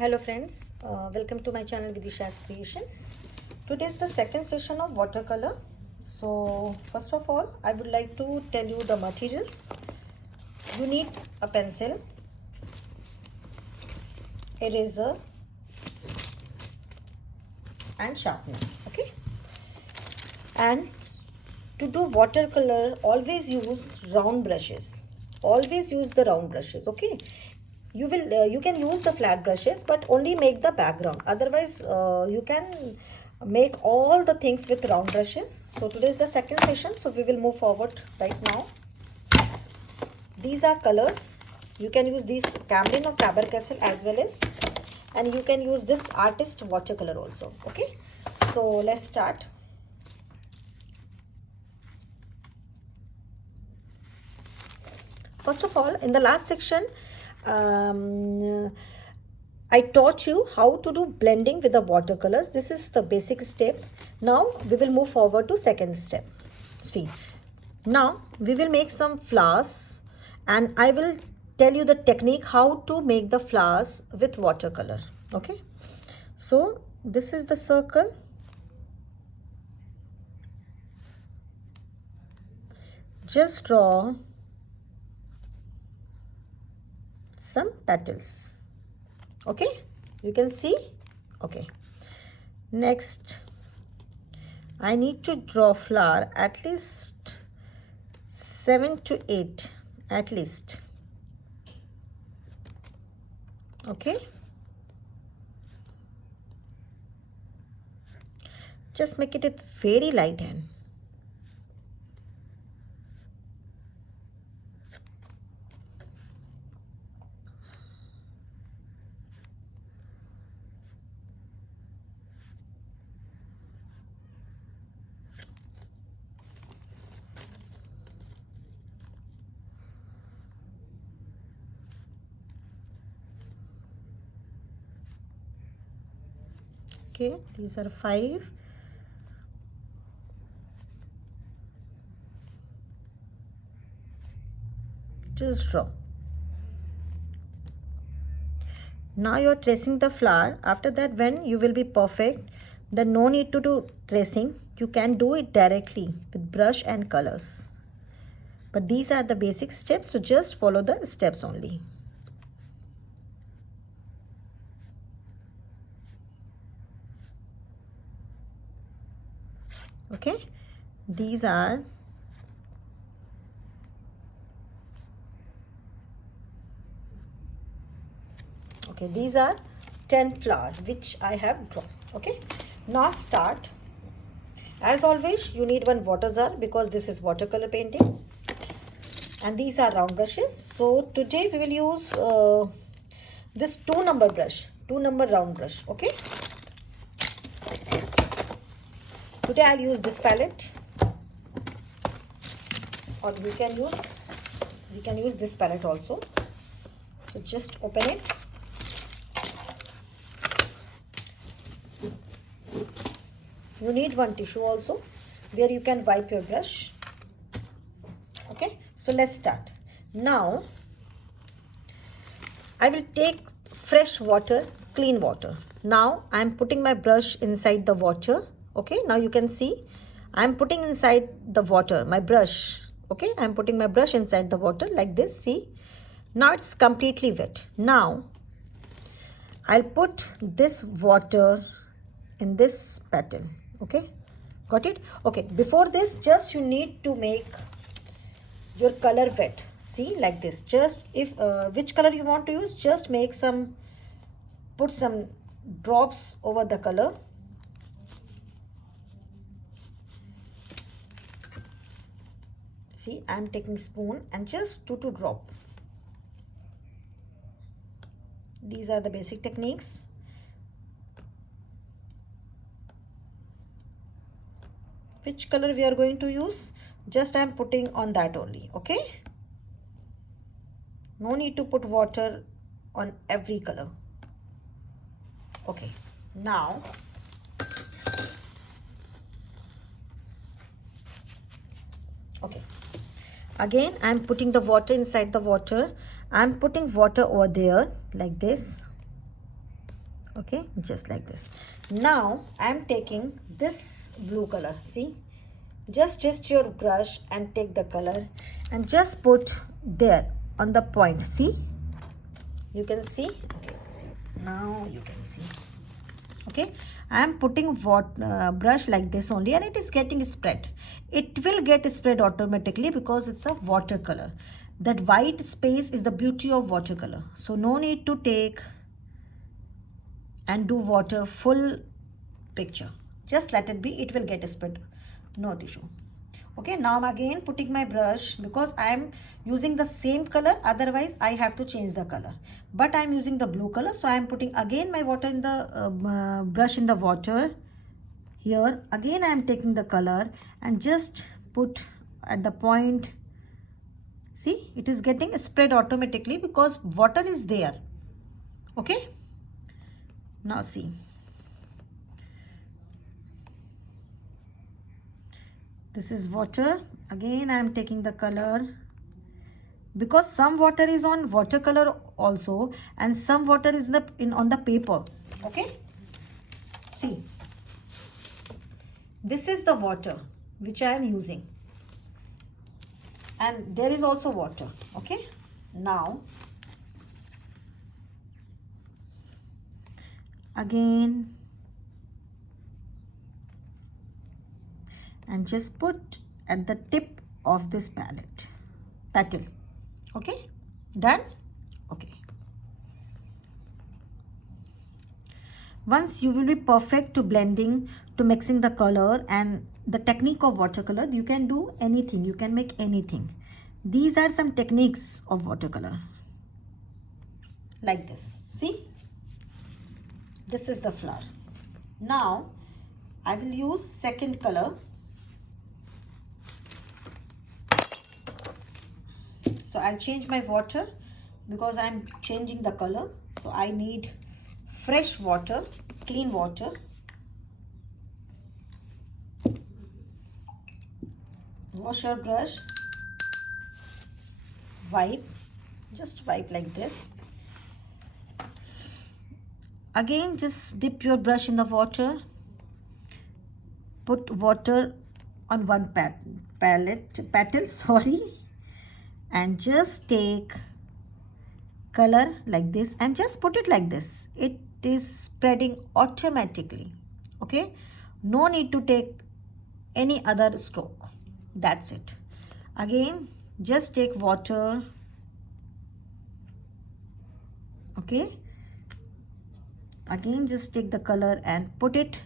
Hello friends, welcome to my channel Vidisha's Creations. Today is the second session of watercolor. So first of all, I would like to tell you the materials. You need a pencil, eraser and sharpener. Okay, and to do watercolor, always use round brushes. Always use the round brushes. Okay, you can use the flat brushes, but only make the background. Otherwise you can make all the things with round brushes. So today is the second session, so we will move forward right now. These are colors. You can use these Camlin or Faber-Castell as well as, and you can use this artist watercolor also. Okay, so let's start. First of all, in the last section I taught you how to do blending with the watercolors. This is the basic step. Now we will move forward to second step. See, now we will make some flowers and I will tell you the technique how to make the flowers with watercolor. Okay, so this is the circle. Just draw some petals. Okay, you can see. Okay, next I need to draw flower at least 7 to 8 at least. Okay, just make it with very light hand. Okay, these are 5. Just draw. Now you are tracing the flower. After that, when you will be perfect, then no need to do tracing. You can do it directly with brush and colors. But these are the basic steps, so just follow the steps only. Okay, these are these are 10 flowers which I have drawn. Okay, now start. As always, you need one water jar because this is watercolor painting, and these are round brushes. So today we will use this 2 number brush, 2 number round brush. Okay, today I'll use this palette, or we can use this palette also. So just open it. You need one tissue also where you can wipe your brush. Okay, so let's start. Now I will take fresh water, clean water. Now I am putting my brush inside the water. Okay, now you can see I am putting inside the water my brush. Okay, I am putting my brush inside the water like this. See, now it's completely wet. Now I'll put this water in this petal. Okay, got it? Okay, before this, just you need to make your color wet. See, like this. Just if which color you want to use, just make some, put some drops over the color. See, I'm taking spoon and just 2 drop. These are the basic techniques. Which color we are going to use, just I am putting on that only. Okay, no need to put water on every color. Okay, now okay, again I am putting the water inside the water. I am putting water over there like this. Okay, just like this. Now I'm taking this blue color. See, just twist your brush and take the color and just put there on the point. See, you can see. Okay, see. Now you can see. Okay, I am putting brush like this only, and it is getting spread. It will get spread automatically because it's a watercolor. That white space is the beauty of watercolor. So no need to take and do water full picture. Just let it be. It will get spread. No issue. Okay, now I'm again putting my brush because I am using the same color, otherwise I have to change the color, but I am using the blue color, so I am putting again my water in the brush in the water. Here again I am taking the color and just put at the point. See, it is getting spread automatically because water is there. Okay, now see. This is water. Again I am taking the color because some water is on watercolor also and some water is on the paper. Okay, see, this is the water which I am using, and there is also water. Okay, now again and just put at the tip of this petal. Okay, done. Okay, once you will be perfect to blending, to mixing the color and the technique of watercolor, you can do anything, you can make anything. These are some techniques of watercolor, like this. See, this is the flower. Now I will use second color. So I'll change my water because I'm changing the color. So I need fresh water, clean water. Wash your brush. Wipe. Just wipe like this. Again, just dip your brush in the water. Put water on one petal, sorry. And just take color like this and just put it like this. It is spreading automatically. Okay, no need to take any other stroke. That's it. Again, just take water. Okay, again just take the color and put it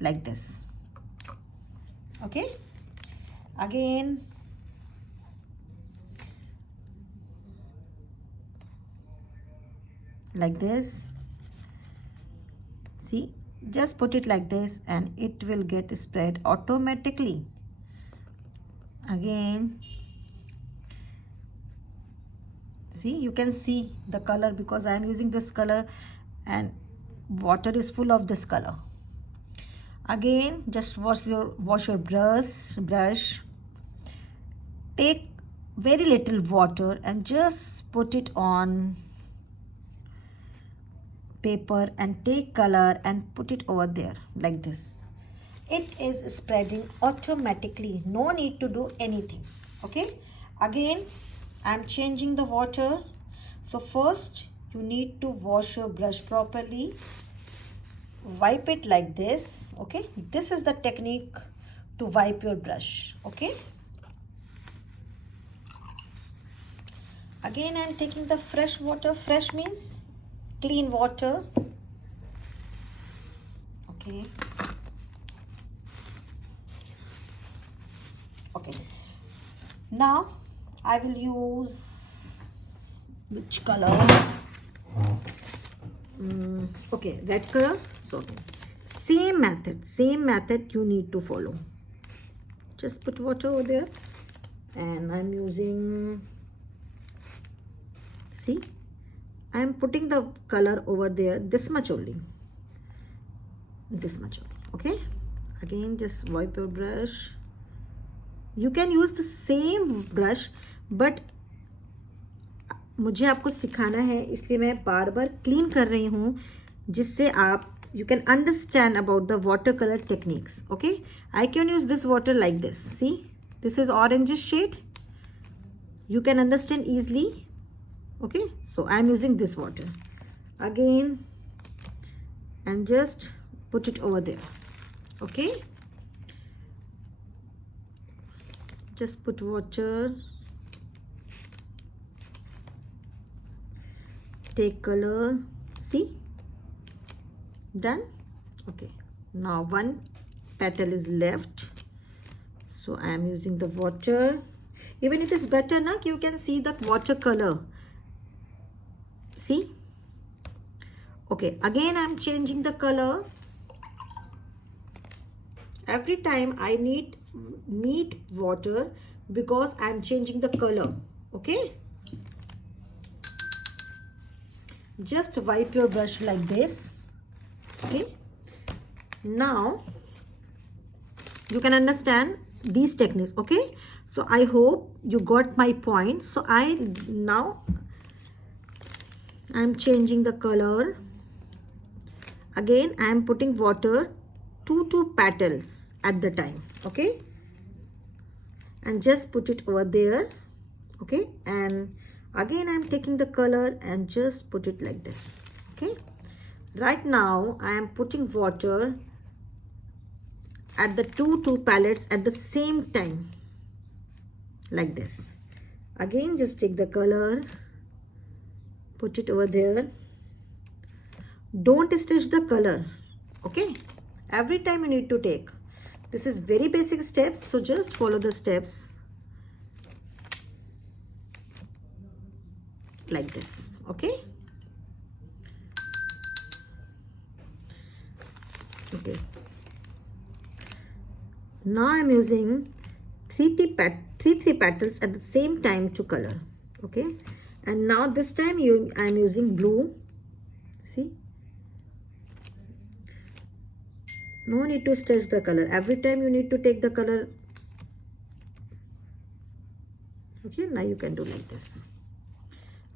like this. Okay, again like this. See, just put it like this and it will get spread automatically. Again, see, you can see the color because I am using this color and water is full of this color. Again, just wash your brush. Take very little water and just put it on paper and take color and put it over there like this. It is spreading automatically. No need to do anything. Okay, again I'm changing the water. So first you need to wash your brush properly. Wipe it like this. Okay, this is the technique to wipe your brush. Okay, again I'm taking the fresh water. Fresh means clean water. Okay, okay, now I will use which color? Okay, red color. So same method you need to follow. Just put water over there and I'm using, see, I'm putting the color over there, this much only. Okay, again just wipe your brush. You can use the same brush, but मुझे आपको सिखाना है इसलिए मैं बार बार clean कर रही हूँ. जिससे आप you can understand about the watercolor techniques. Okay, I can use this water like this. See, this is orangish shade, you can understand easily. Okay, so I am using this water again and just put it over there. Okay, just put water, take color, see, done. Okay, now one petal is left, so I am using the water. Even it is better now, you can see the watercolor, see. Okay, again I am changing the color. Every time I need water because I am changing the color. Okay, just wipe your brush like this. Okay, now you can understand these techniques. Okay, so I hope you got my point. So now I'm changing the color. Again I am putting water, two petals at the time. Okay, and just put it over there. Okay, and again I'm taking the color and just put it like this. Okay, right now I am putting water at the two palettes at the same time like this. Again just take the color, put it over there. Don't stretch the color. Okay, every time you need to take. This is very basic steps, so just follow the steps like this. Okay, okay, now I'm using three petals at the same time to color. Okay, and now this time I'm using blue. See, no need to stretch the color. Every time you need to take the color. Okay, now you can do like this.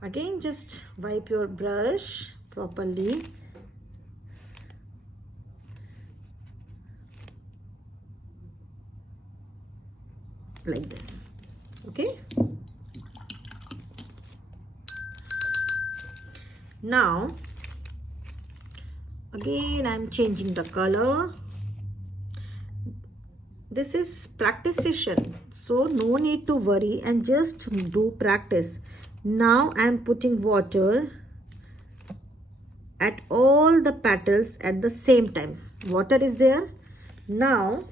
Again just wipe your brush properly. Like this. Okay, now again I'm changing the color. This is practice session, so no need to worry and just do practice. Now I'm putting water at all the petals at the same times. Water is there. Now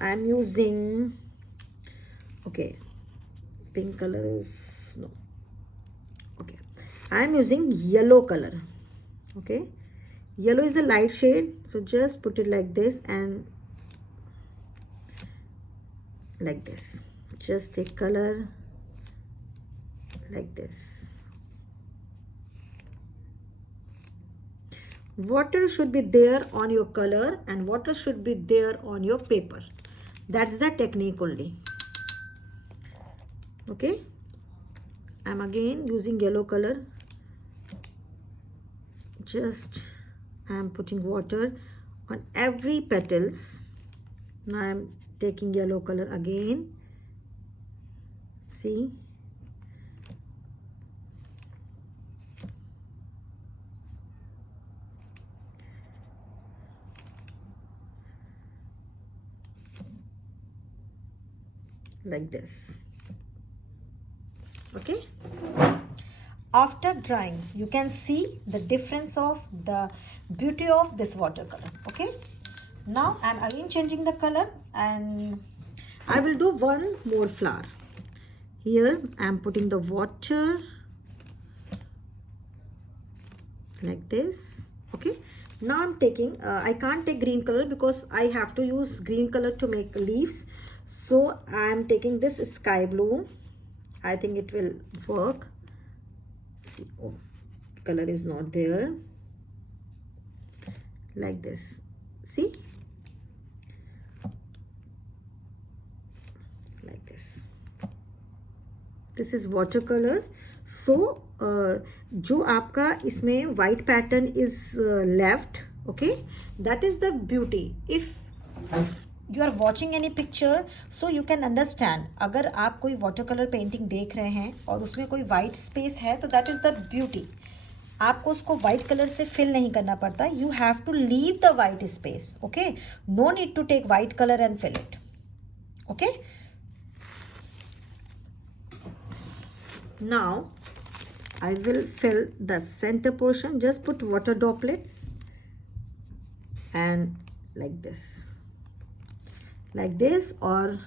I'm using, okay, pink color is no. Okay, I'm using yellow color. Okay, yellow is the light shade, so just put it like this and like this. Just take color like this. Water should be there on your color and water should be there on your paper. That's the technique only. Okay, I'm again using yellow color. Just I'm putting water on every petals. Now I'm taking yellow color again. See, like this. Okay, after drying you can see the difference of the beauty of this watercolor. Okay, now I'm again changing the color and I will do one more flower. Here I'm putting the water like this. Okay, now I'm taking I can't take green color because I have to use green color to make leaves, so I'm taking this sky blue. I think it will work. See, oh, color is not there. Like this. See, like this. This is watercolor, सो जो आपका इसमें white pattern is left, okay, that is the beauty. If you are watching any picture so you can understand. अगर आप कोई water colour painting देख रहे हैं और उसमें कोई वाइट स्पेस है तो दैट इज द ब्यूटी. आपको उसको वाइट कलर से फिल नहीं करना पड़ता. You have to leave the white space. Okay, no need to take white colour and fill it. Okay, now I will fill the center portion. Just put water droplets and like this, or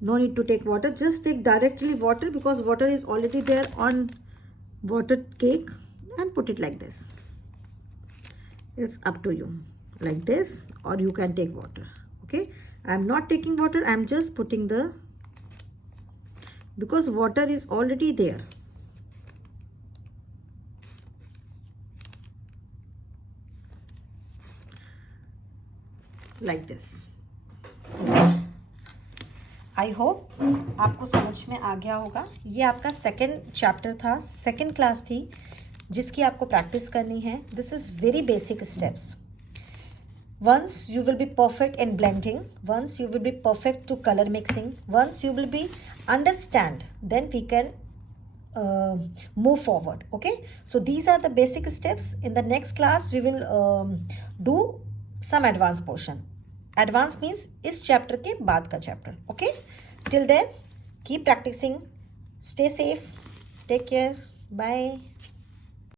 no need to take water, just take directly water because water is already there on water cake, and put it like this. It's up to you, like this, or you can take water. Okay, I'm not taking water, I'm just putting the, because water is already there. Like this. I hope आपको समझ में आ गया होगा. ये आपका second chapter था, second class थी जिसकी आपको प्रैक्टिस करनी है. This is very basic steps. Once you will be perfect in blending, once you will be perfect to color mixing, once you will be understand, then we can move forward. Okay, so these are the basic steps. In the next class we will do some advanced portion. Advanced means इस chapter के बाद का chapter. Okay, till then keep practicing, stay safe, take care, bye.